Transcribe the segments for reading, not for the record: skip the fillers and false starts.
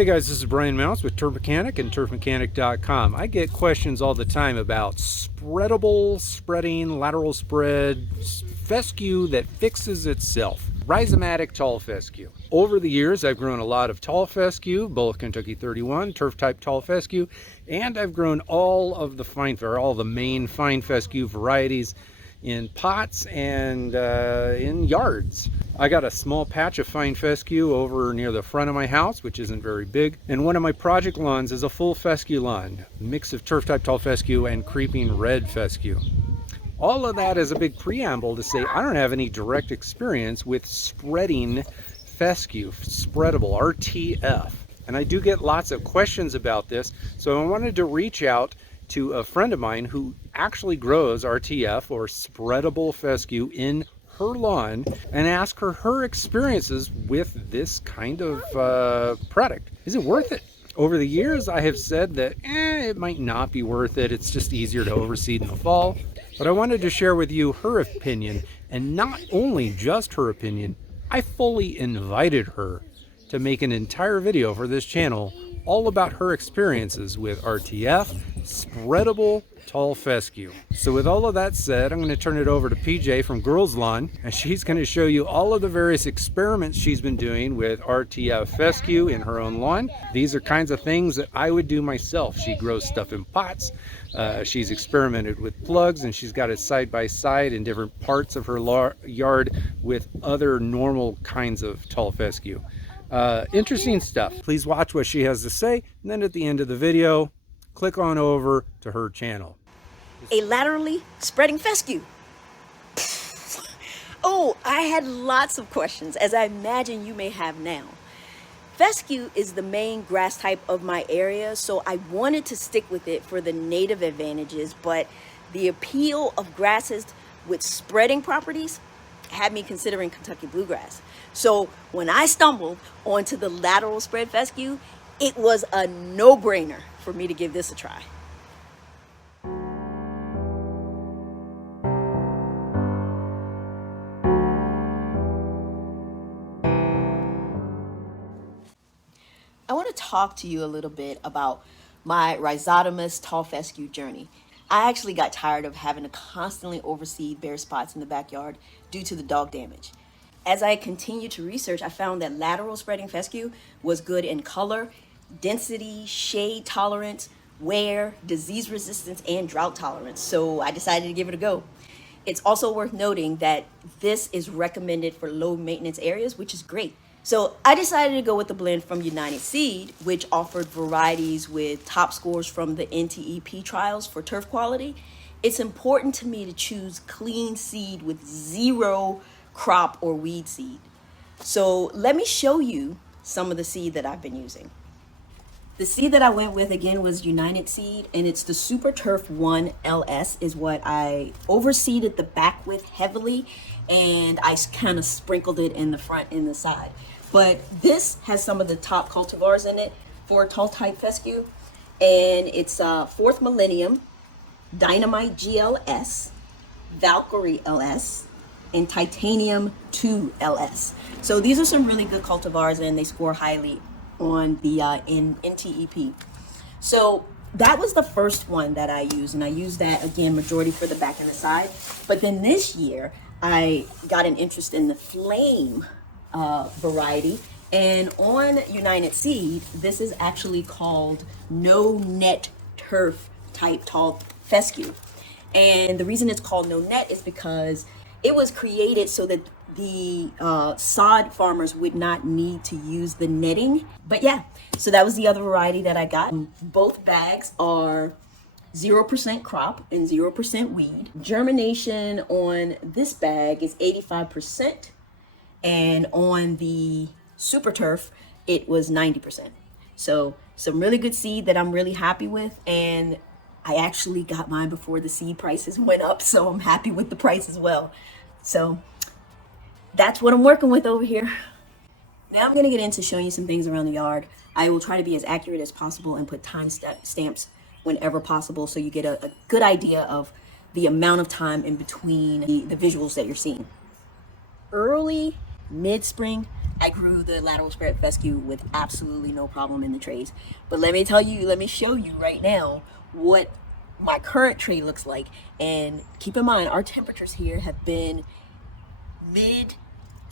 Hey guys, this is Brian Mouse with Turf Mechanic and turfmechanic.com. I get questions all the time about spreadable, spreading, lateral spread, fescue that fixes itself. Rhizomatic tall fescue. Over the years, I've grown a lot of tall fescue, both Kentucky 31, turf type tall fescue, and I've grown all of the main fine fescue varieties in pots and in yards. I got a small patch of fine fescue over near the front of my house, which isn't very big, and one of my project lawns is a full fescue lawn, mix of turf type tall fescue and creeping red fescue. All of that is a big preamble to say I don't have any direct experience with spreading fescue, spreadable, RTF. And I do get lots of questions about this, so I wanted to reach out to a friend of mine who actually grows RTF or spreadable fescue in her lawn and ask her experiences with this kind of product. Is it worth it? Over the years, I have said that it might not be worth it. It's just easier to overseed in the fall. But I wanted to share with you her opinion, and not only just her opinion, I fully invited her to make an entire video for this channel all about her experiences with RTF, spreadable tall fescue. So with all of that said, I'm going to turn it over to PJ from Girls Lawn, and she's going to show you all of the various experiments she's been doing with RTF fescue in her own lawn. These are kinds of things that I would do myself. She grows stuff in pots. She's experimented with plugs, and she's got it side by side in different parts of her yard with other normal kinds of tall fescue. Interesting stuff. Please watch what she has to say, and then at the end of the video, click on over to her channel. A laterally spreading fescue. Oh, I had lots of questions, as I imagine you may have now. Fescue is the main grass type of my area, so I wanted to stick with it for the native advantages, but the appeal of grasses with spreading properties had me considering Kentucky Bluegrass. So when I stumbled onto the lateral spread fescue, it was a no-brainer for me to give this a try. I want to talk to you a little bit about my rhizomatous tall fescue journey. I actually got tired of having to constantly overseed bare spots in the backyard due to the dog damage. As I continued to research, I found that lateral spreading fescue was good in color, density, shade tolerance, wear, disease resistance, and drought tolerance. So I decided to give it a go. It's also worth noting that this is recommended for low maintenance areas, which is great. So I decided to go with the blend from United Seed, which offered varieties with top scores from the NTEP trials for turf quality. It's important to me to choose clean seed with zero crop or weed seed. So let me show you some of the seed that I've been using. The seed that I went with again was United Seed, and it's the Super Turf 1 LS is what I overseeded the back with heavily, and I kind of sprinkled it in the front and the side. But this has some of the top cultivars in it for tall type fescue, and it's 4th Millennium, Dynamite GLS, Valkyrie LS, and Titanium 2 LS. So these are some really good cultivars, and they score highly on the in NTEP. So that was the first one that I used, and I used that again majority for the back and the side. But then this year I got an interest in the Flame variety, and on United Seed this is actually called no net turf type tall fescue. And the reason it's called no net is because it was created so that the sod farmers would not need to use the netting. But yeah, so that was the other variety that I got. Both bags are 0% crop and 0% weed. Germination on this bag is 85%, and on the Super Turf it was 90%. So some really good seed that I'm really happy with, and I actually got mine before the seed prices went up, so I'm happy with the price as well. So that's what I'm working with over here. Now I'm going to get into showing you some things around the yard. I will try to be as accurate as possible and put time stamps whenever possible, so you get a good idea of the amount of time in between the visuals that you're seeing. Early mid-spring, I grew the lateral spread fescue with absolutely no problem in the trays. But let me tell you, let me show you right now what my current tray looks like. And keep in mind, our temperatures here have been mid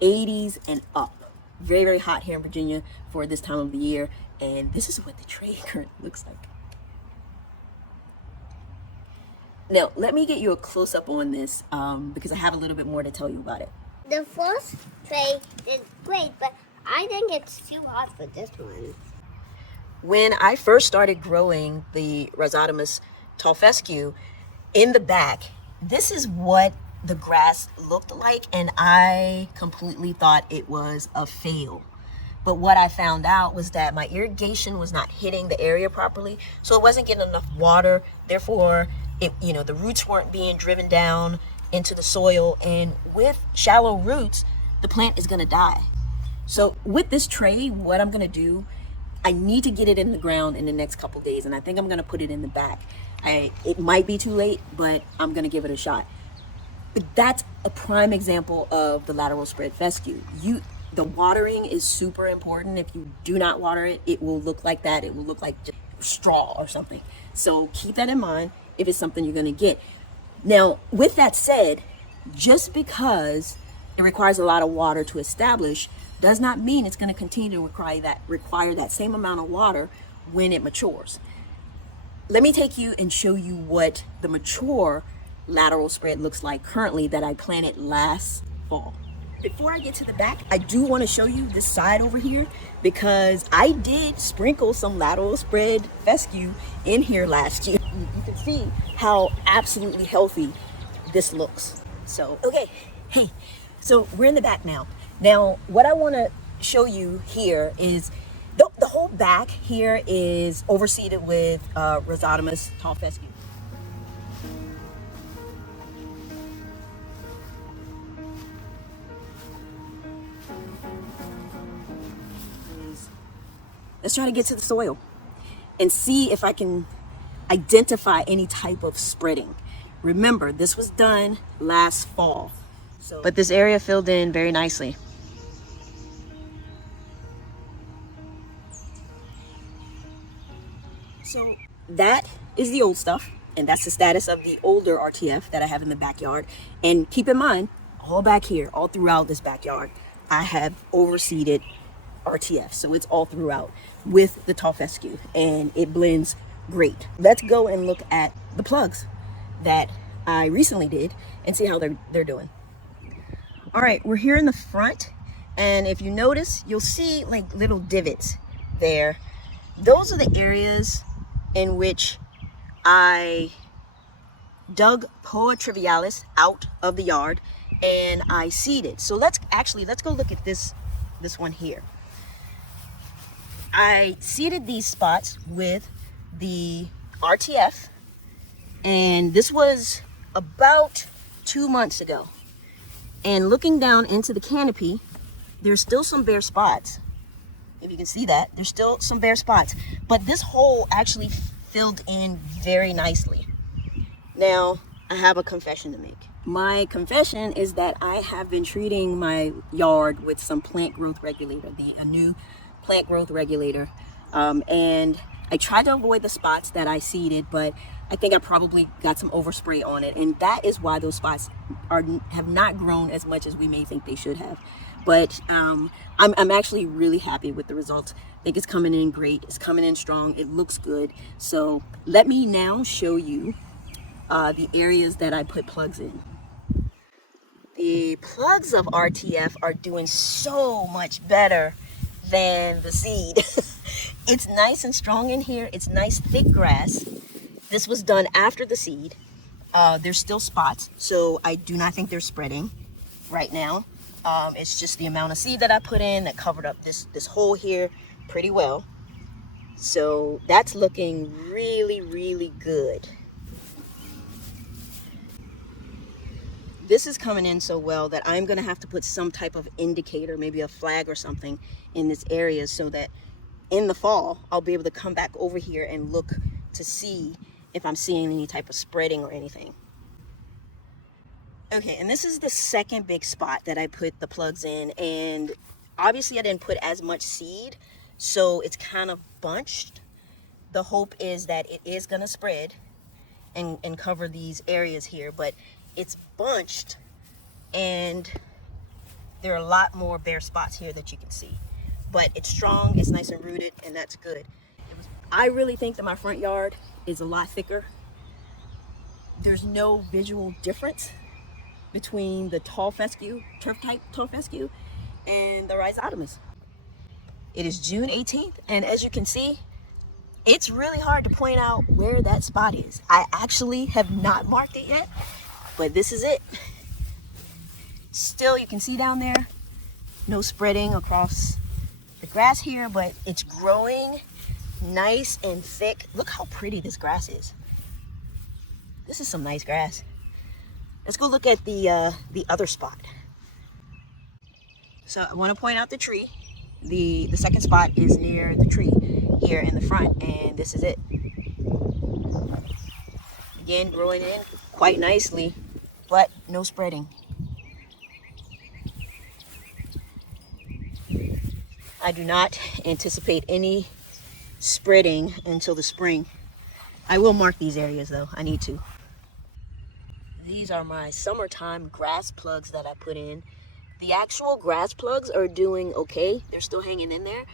80s and up. Very, very hot here in Virginia for this time of the year. And this is what the tray currently looks like. Now, let me get you a close-up on this because I have a little bit more to tell you about it. The first tray is great, but I think it's too hot for this one. When I first started growing the Rhizomatic Tall Fescue in the back, this is what the grass looked like, and I completely thought it was a fail. But what I found out was that my irrigation was not hitting the area properly, so it wasn't getting enough water. Therefore, the roots weren't being driven down into the soil, and with shallow roots, the plant is gonna die. So with this tray, what I'm gonna do, I need to get it in the ground in the next couple days, and I think I'm gonna put it in the back. It might be too late, but I'm gonna give it a shot. But that's a prime example of the lateral spread fescue. The watering is super important. If you do not water it, it will look like that. It will look like straw or something. So keep that in mind if it's something you're gonna get. Now, with that said, just because it requires a lot of water to establish does not mean it's gonna continue to require that same amount of water when it matures. Let me take you and show you what the mature lateral spread looks like currently that I planted last fall. Before I get to the back, I do want to show you this side over here because I did sprinkle some lateral spread fescue in here last year. You can see how absolutely healthy this looks. So, okay, hey, so we're in the back now. Now, what I want to show you here is the whole back here is overseeded with Rhizomatic Tall Fescue. Let's try to get to the soil and see if I can identify any type of spreading. Remember, this was done last fall, but this area filled in very nicely. So that is the old stuff, and that's the status of the older RTF that I have in the backyard. And keep in mind, all back here, all throughout this backyard, I have overseeded RTF, so it's all throughout with the Tall Fescue, and it blends great. Let's go and look at the plugs that I recently did and see how they're doing. All right, we're here in the front, and if you notice, you'll see like little divots there. Those are the areas in which I dug Poa trivialis out of the yard and I seeded. So let's go look at this one here. I seeded these spots with the RTF, and this was about 2 months ago. And looking down into the canopy, there's still some bare spots. If you can see that, there's still some bare spots, but this hole actually filled in very nicely. Now, I have a confession to make. My confession is that I have been treating my yard with some plant growth regulator, a new plant growth regulator, and I tried to avoid the spots that I seeded, but I think I probably got some overspray on it, and that is why those spots have not grown as much as we may think they should have. But I'm actually really happy with the results. I think it's coming in great. It's coming in strong. It looks good. So let me now show you the areas that I put plugs in. The plugs of RTF are doing so much better than the seed. It's nice and strong in here. It's nice thick grass. This was done after the seed. There's still spots, so I do not think they're spreading right now. It's just the amount of seed that I put in that covered up this hole here pretty well. So that's looking really, really good. This is coming in so well that I'm gonna have to put some type of indicator, maybe a flag or something in this area, so that in the fall, I'll be able to come back over here and look to see if I'm seeing any type of spreading or anything. Okay, and this is the second big spot that I put the plugs in, and Obviously I didn't put as much seed, so it's kind of bunched. The hope is that it is going to spread and cover these areas here, but it's bunched and there are a lot more bare spots here that you can see. But it's strong, it's nice and rooted, and that's good. I really think that my front yard is a lot thicker. There's no visual difference between the tall fescue, turf type tall fescue, and the rhizotomous. It is June 18th, and as you can see, it's really hard to point out where that spot is. I actually have not marked it yet, but this is it. Still, you can see down there, no spreading across the grass here, but it's growing nice and thick. Look how pretty this grass is. This is some nice grass. Let's go look at the other spot. So I want to point out the tree. The second spot is near the tree here in the front, and this is it. Again, growing in quite nicely, but no spreading. I do not anticipate any spreading until the spring. I will mark these areas though, I need to. These are my summertime grass plugs that I put in. The actual grass plugs are doing okay. They're still hanging in there,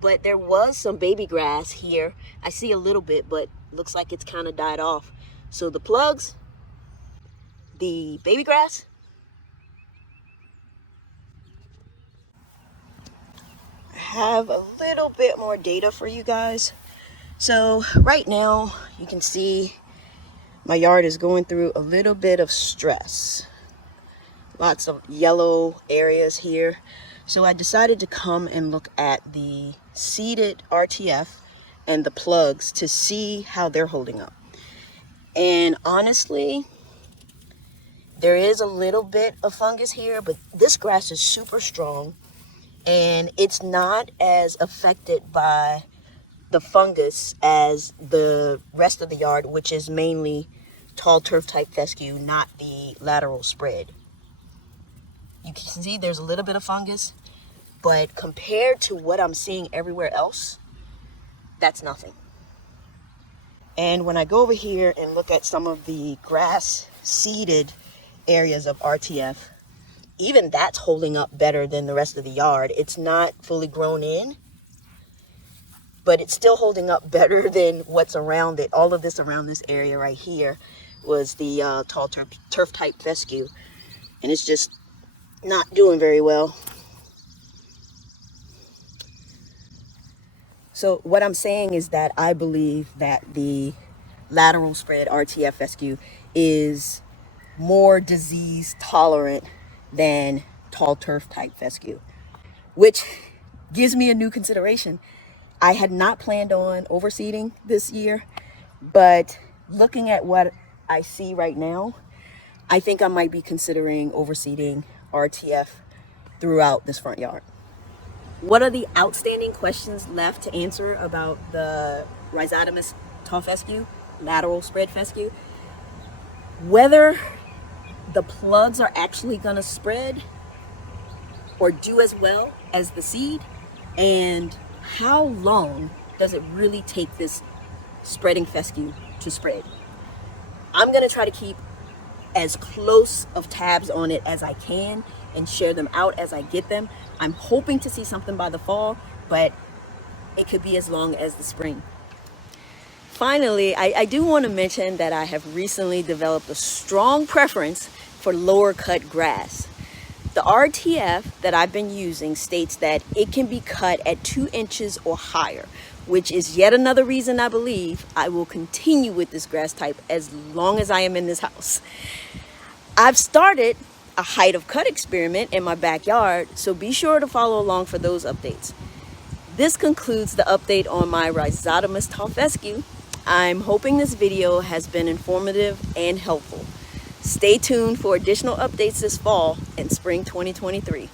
but there was some baby grass here. I see a little bit, but looks like it's kind of died off. So the plugs, the baby grass, I have a little bit more data for you guys. So right now you can see my yard is going through a little bit of stress. Lots of yellow areas here. So I decided to come and look at the seeded RTF and the plugs to see how they're holding up. And honestly, there is a little bit of fungus here, but this grass is super strong and it's not as affected by the fungus as the rest of the yard, which is mainly tall turf type fescue, not the lateral spread. You can see there's a little bit of fungus, but compared to what I'm seeing everywhere else, that's nothing. And when I go over here and look at some of the grass seeded areas of RTF, even that's holding up better than the rest of the yard. It's not fully grown in, but it's still holding up better than what's around it. All of this around this area right here was the tall turf type fescue, and it's just not doing very well. So what I'm saying is that I believe that the lateral spread RTF fescue is more disease tolerant than tall turf type fescue, which gives me a new consideration. I had not planned on overseeding this year, but looking at what I see right now, I think I might be considering overseeding RTF throughout this front yard. What are the outstanding questions left to answer about the Rhizotomous tall fescue, lateral spread fescue? Whether the plugs are actually going to spread or do as well as the seed, and how long does it really take this spreading fescue to spread? I'm going to try to keep as close of tabs on it as I can and share them out as I get them. I'm hoping to see something by the fall, but it could be as long as the spring. Finally, I do want to mention that I have recently developed a strong preference for lower cut grass. The RTF that I've been using states that it can be cut at 2 inches or higher, which is yet another reason I believe I will continue with this grass type as long as I am in this house. I've started a height of cut experiment in my backyard, so be sure to follow along for those updates. This concludes the update on my Rhizotomous tall fescue. I'm hoping this video has been informative and helpful. Stay tuned for additional updates this fall and spring 2023.